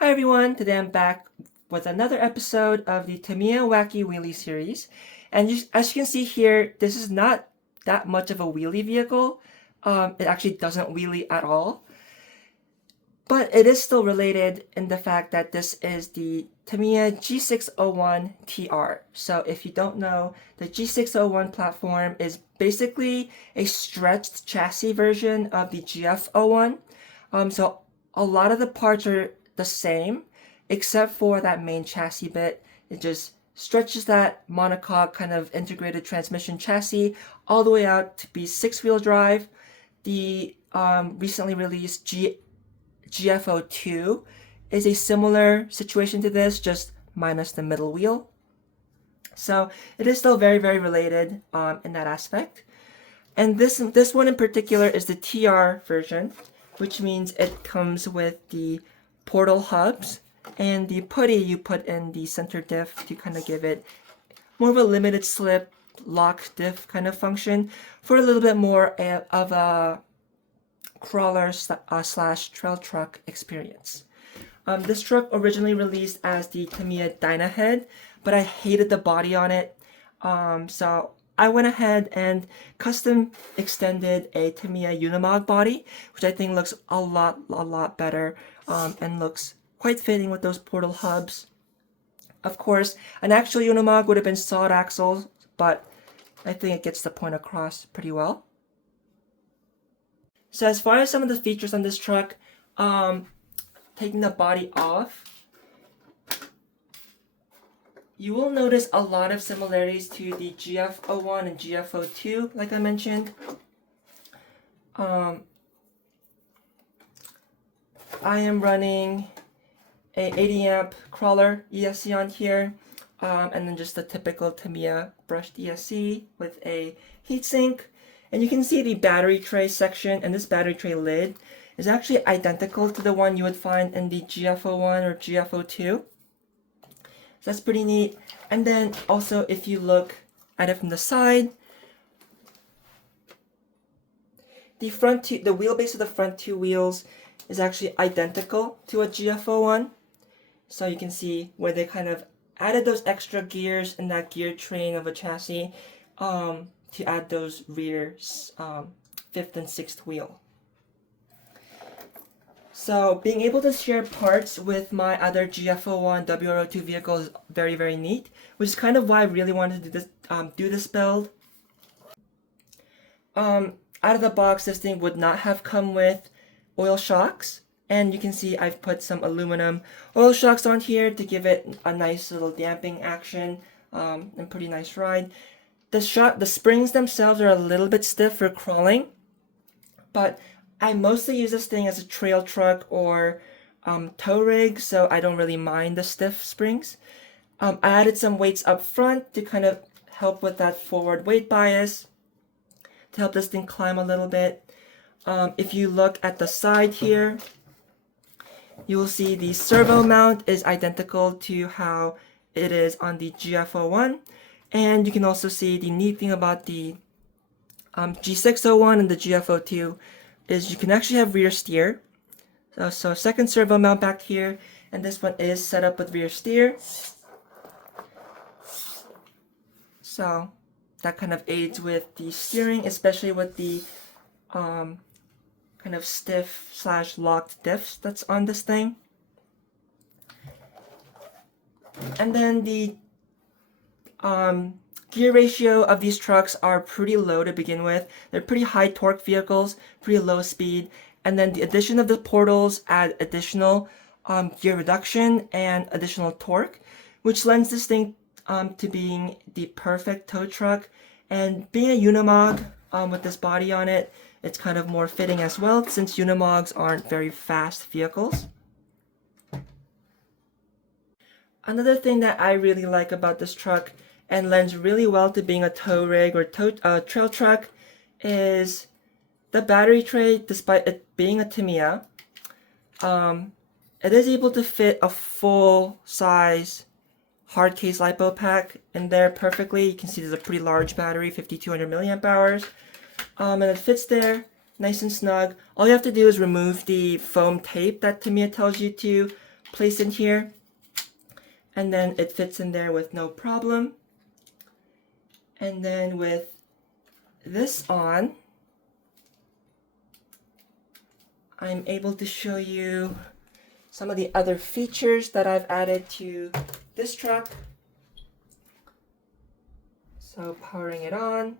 Hi everyone, today I'm back with another episode of the Tamiya Wacky Wheelie series. And as you can see here, this is not that much of a wheelie vehicle. It actually doesn't wheelie at all. But it is still related in the fact that this is the Tamiya G601TR. So if you don't know, the G601 platform is basically a stretched chassis version of the GF01. So a lot of the parts are the same, except for that main chassis bit. It just stretches that monocoque kind of integrated transmission chassis all the way out to be 6-wheel drive. The recently released GF02 is a similar situation to this, just minus the middle wheel. So it is still very, very related in that aspect. And this one in particular is the TR version, which means it comes with the portal hubs and the putty you put in the center diff to kind of give it more of a limited slip lock diff kind of function for a little bit more of a crawler slash trail truck experience. This truck originally released as the Tamiya Dynahead, but I hated the body on it, so I went ahead and custom extended a Tamiya Unimog body, which I think looks a lot better and looks quite fitting with those portal hubs. Of course, an actual Unimog would have been solid axles, but I think it gets the point across pretty well. So as far as some of the features on this truck, taking the body off, you will notice a lot of similarities to the GF01 and GF02, like I mentioned. I am running a 80 amp crawler ESC on here, and then just the typical Tamiya brushed ESC with a heatsink. And you can see the battery tray section, and this battery tray lid is actually identical to the one you would find in the GF01 or GF02. So that's pretty neat. And then also if you look at it from the side, the wheelbase of the front two wheels is actually identical to a GF01. So you can see where they kind of added those extra gears in that gear train of a chassis to add those rear 5th and 6th wheel. So being able to share parts with my other GF01 WR02 vehicle is very, very neat, which is kind of why I really wanted to do this build. Out of the box, this thing would not have come with oil shocks, and you can see I've put some aluminum oil shocks on here to give it a nice little damping action and pretty nice ride. The springs themselves are a little bit stiff for crawling, but I mostly use this thing as a trail truck or tow rig, so I don't really mind the stiff springs. I added some weights up front to kind of help with that forward weight bias, to help this thing climb a little bit. If you look at the side here, you will see the servo mount is identical to how it is on the GF01. And you can also see the neat thing about the G601 and the GF02 is you can actually have rear steer. So second servo mount back here, and this one is set up with rear steer. So that kind of aids with the steering, especially with the kind of stiff slash locked diffs that's on this thing. And then the gear ratio of these trucks are pretty low to begin with. They're pretty high torque vehicles, pretty low speed, and then the addition of the portals add additional gear reduction and additional torque, which lends this thing to being the perfect tow truck. And being a Unimog with this body on it, it's kind of more fitting as well, since Unimogs aren't very fast vehicles. Another thing that I really like about this truck and lends really well to being a tow rig or trail truck is the battery tray. Despite it being a Tamiya, it is able to fit a full size hard case LiPo pack in there perfectly. You can see there's a pretty large battery, 5200 milliamp hours, and it fits there nice and snug. All you have to do is remove the foam tape that Tamiya tells you to place in here, and then it fits in there with no problem. And then with this on, I'm able to show you some of the other features that I've added to this truck. So powering it on.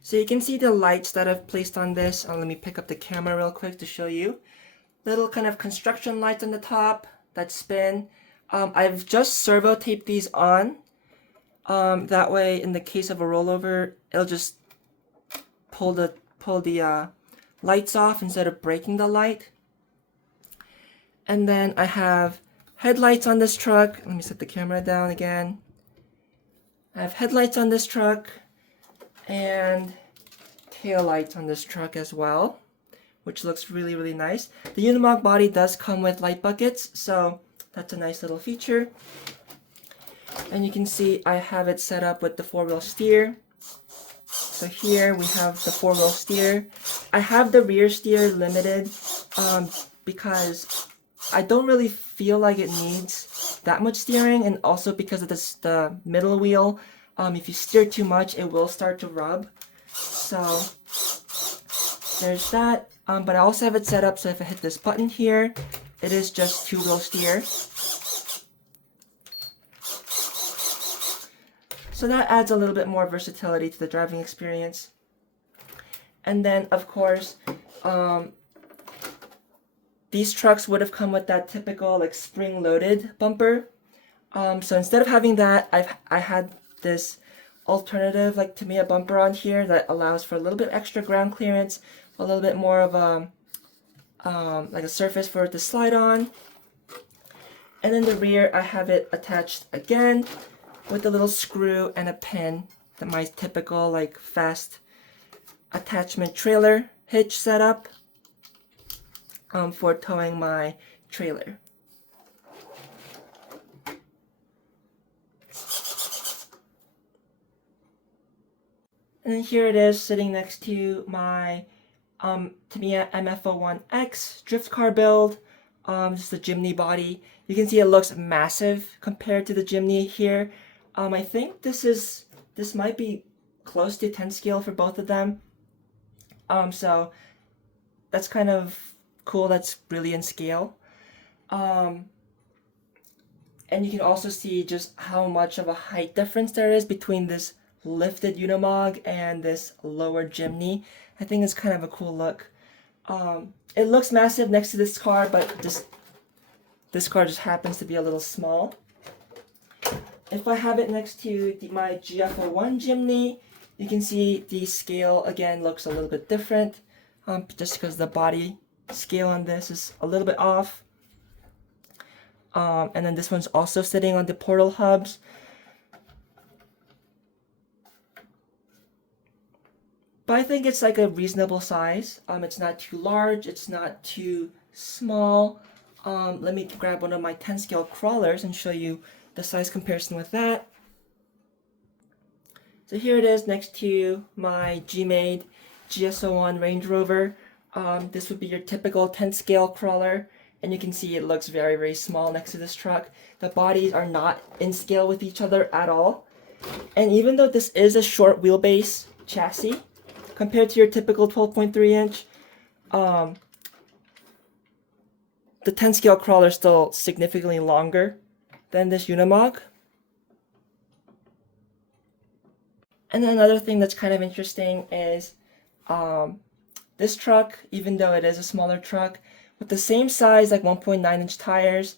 So you can see the lights that I've placed on this. Let me pick up the camera real quick to show you. Little kind of construction lights on the top that spin. I've just servo taped these on. That way, in the case of a rollover, it'll just pull the lights off instead of breaking the light. And then I have headlights on this truck. Let me set the camera down again. I have headlights on this truck and tail lights on this truck as well, which looks really, really nice. The Unimog body does come with light buckets, so that's a nice little feature. And you can see I have it set up with the 4-wheel steer. So here we have the 4-wheel steer. I have the rear steer limited because I don't really feel like it needs that much steering, and also because of the middle wheel, if you steer too much, it will start to rub. So there's that. But I also have it set up so if I hit this button here, it is just 2-wheel steer. So that adds a little bit more versatility to the driving experience. And then, of course, these trucks would have come with that typical like spring-loaded bumper. So instead of having that, I had this alternative like Tamiya bumper on here that allows for a little bit extra ground clearance, a little bit more of a like a surface for it to slide on. And in the rear, I have it attached again with a little screw and a pin, my typical like fast attachment trailer hitch setup for towing my trailer. And then here it is sitting next to my Tamiya MF-01X drift car build. This is the Jimny body. You can see it looks massive compared to the Jimny here. I think this might be close to 10 scale for both of them. So that's kind of cool. That's really in scale. And you can also see just how much of a height difference there is between this lifted Unimog and this lower Jimny. I think it's kind of a cool look. It looks massive next to this car, but this car just happens to be a little small. If I have it next to my GF01 Jimny, you can see the scale again looks a little bit different, just because the body scale on this is a little bit off. And then this one's also sitting on the portal hubs. But I think it's like a reasonable size. It's not too large, it's not too small. Let me grab one of my 10 scale crawlers and show you the size comparison with that. So here it is next to my G-Made GS01 Range Rover. This would be your typical 10 scale crawler, and you can see it looks very, very small next to this truck. The bodies are not in scale with each other at all. And even though this is a short wheelbase chassis, compared to your typical 12.3 inch, the 10 scale crawler is still significantly longer than this Unimog. And then another thing that's kind of interesting is this truck, even though it is a smaller truck, with the same size, like 1.9 inch tires,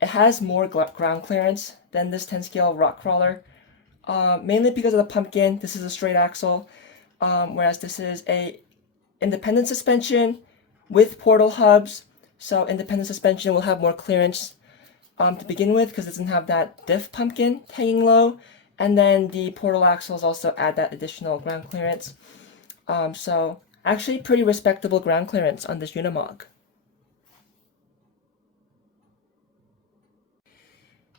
it has more ground clearance than this 10 scale rock crawler. Mainly because of the pumpkin. This is a straight axle, whereas this is a independent suspension with portal hubs. So independent suspension will have more clearance to begin with because it doesn't have that diff pumpkin hanging low. And then the portal axles also add that additional ground clearance. So actually pretty respectable ground clearance on this Unimog.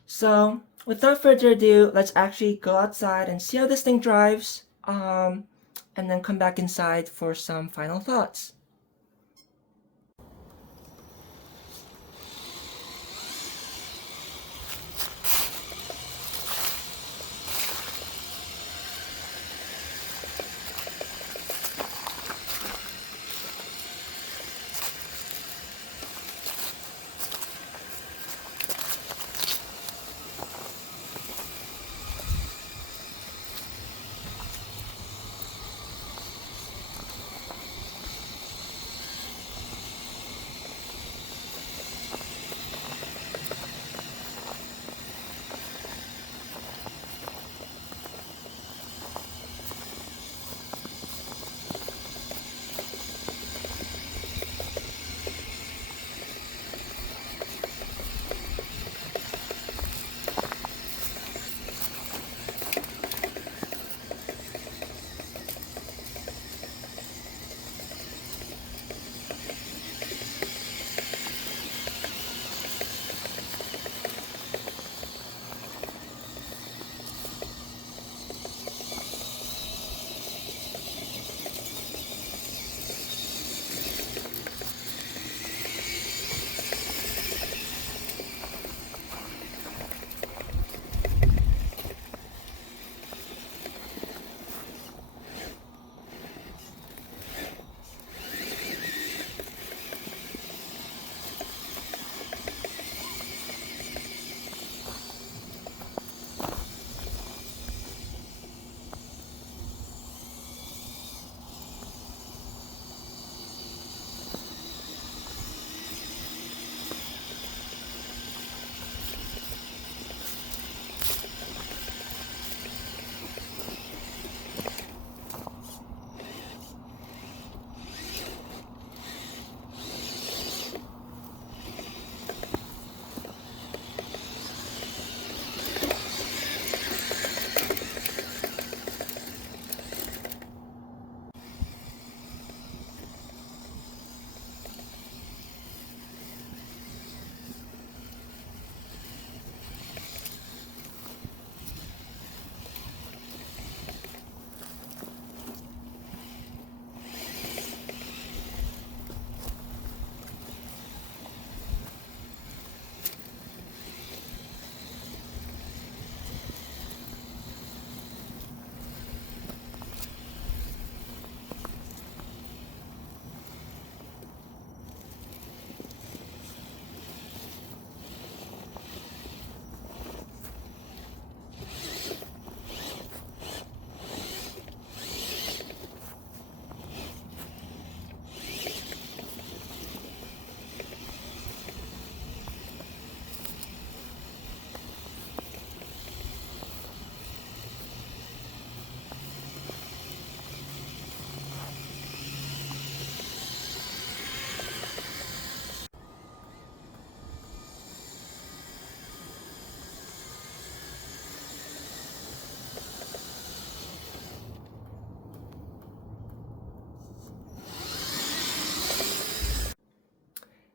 So without further ado, let's actually go outside and see how this thing drives, and then come back inside for some final thoughts.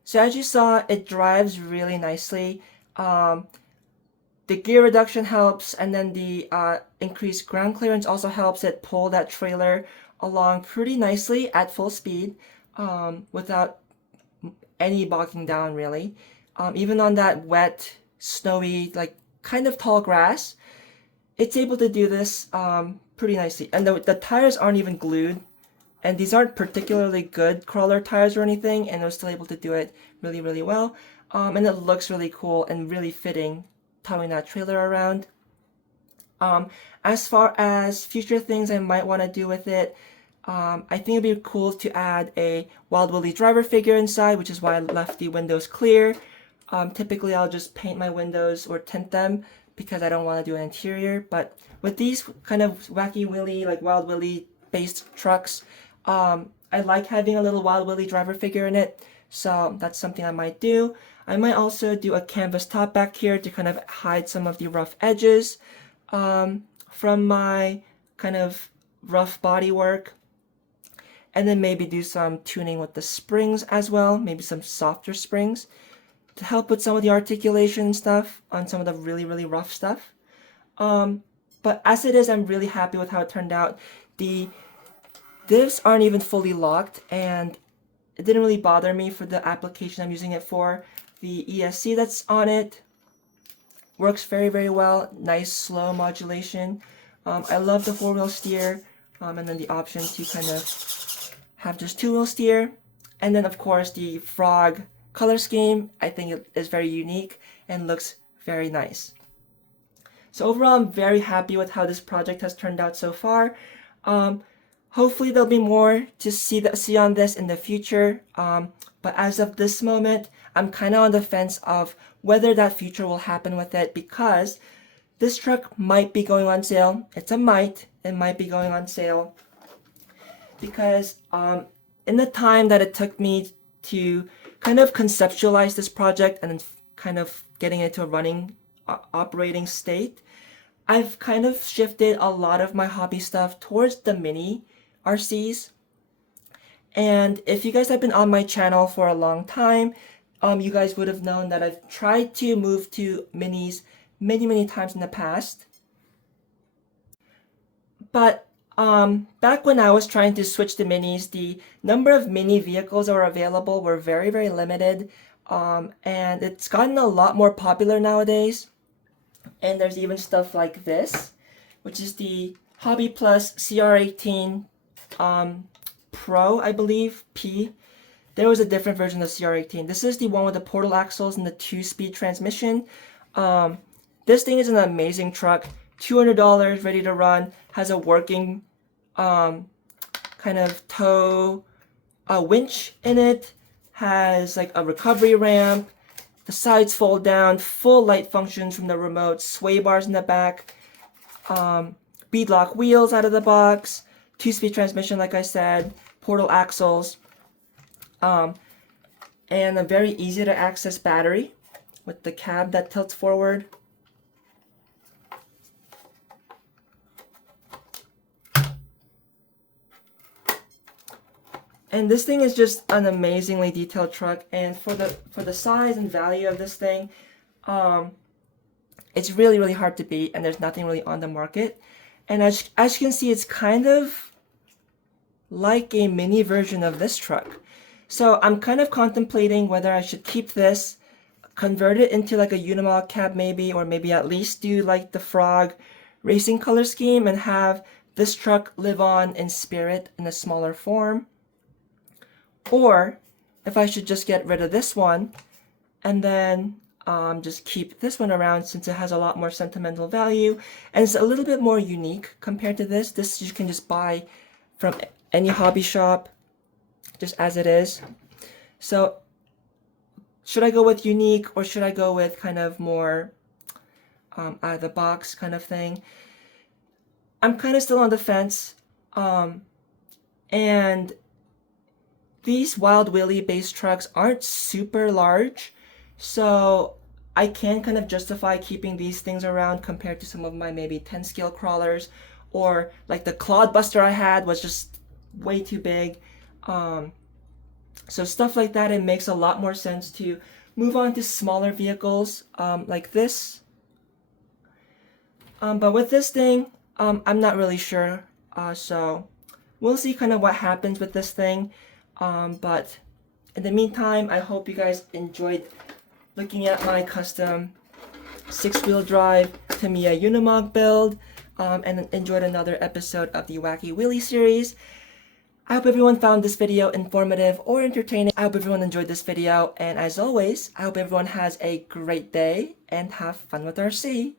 So as you saw, it drives really nicely. Um, the gear reduction helps, and then the increased ground clearance also helps it pull that trailer along pretty nicely at full speed, without any bogging down really. Even on that wet, snowy, like kind of tall grass, it's able to do this pretty nicely. And the tires aren't even glued, and these aren't particularly good crawler tires or anything, and they're still able to do it really, really well. And it looks really cool and really fitting, towing that trailer around. As far as future things I might want to do with it, I think it'd be cool to add a Wild Willie driver figure inside, which is why I left the windows clear. Typically I'll just paint my windows or tint them because I don't want to do an interior, but with these kind of Wacky Willie, like Wild Willie based trucks, I like having a little Wild Willie driver figure in it, so that's something I might do. I might also do a canvas top back here to kind of hide some of the rough edges from my kind of rough body work. And then maybe do some tuning with the springs as well, maybe some softer springs. to help with some of the articulation and stuff on some of the really rough stuff. But as it is, I'm really happy with how it turned out. The divs aren't even fully locked, and it didn't really bother me for the application I'm using it for. The ESC that's on it works very well. Nice slow modulation. I love the 4-wheel steer, and then the option to kind of have just 2-wheel steer. And then of course the frog color scheme, I think it is very unique and looks very nice. So overall, I'm very happy with how this project has turned out so far. Hopefully there'll be more to see on this in the future. But as of this moment, I'm kind of on the fence of whether that future will happen with it, because this truck might be going on sale. It's a might. It might be going on sale because in the time that it took me to kind of conceptualize this project and kind of getting it to a running operating state, I've kind of shifted a lot of my hobby stuff towards the mini RCs. And if you guys have been on my channel for a long time, you guys would have known that I've tried to move to minis many times in the past. But back when I was trying to switch to minis, the number of mini vehicles that were available were very limited. And it's gotten a lot more popular nowadays. And there's even stuff like this, which is the Hobby Plus CR18 Pro, I believe, P. There was a different version of CR18. This is the one with the portal axles and the 2-speed transmission. This thing is an amazing truck. $200, ready to run. Has a working kind of tow winch in it. Has like a recovery ramp. The sides fold down. Full light functions from the remote. Sway bars in the back. Beadlock wheels out of the box. 2-speed transmission, like I said. Portal axles. And a very easy to access battery with the cab that tilts forward. And this thing is just an amazingly detailed truck, and for the size and value of this thing, it's really hard to beat, and there's nothing really on the market. And as you can see, it's kind of like a mini version of this truck. So I'm kind of contemplating whether I should keep this, convert it into like a Unimog cab maybe, or maybe at least do like the frog racing color scheme and have this truck live on in spirit in a smaller form. Or if I should just get rid of this one and then just keep this one around, since it has a lot more sentimental value and it's a little bit more unique compared to this. This you can just buy from any hobby shop just as it is. So should I go with unique, or should I go with kind of more out of the box kind of thing? I'm kind of still on the fence. And these Wild Wheelie based trucks aren't super large, so I can kind of justify keeping these things around compared to some of my maybe 10 scale crawlers, or like the Clodbuster I had was just way too big. So stuff like that, it makes a lot more sense to move on to smaller vehicles like this. But with this thing, I'm not really sure. So we'll see kind of what happens with this thing. But in the meantime, I hope you guys enjoyed looking at my custom 6-wheel drive Tamiya Unimog build, and enjoyed another episode of the Wacky Wheelie series. I hope everyone found this video informative or entertaining. I hope everyone enjoyed this video, and as always, I hope everyone has a great day and have fun with RC.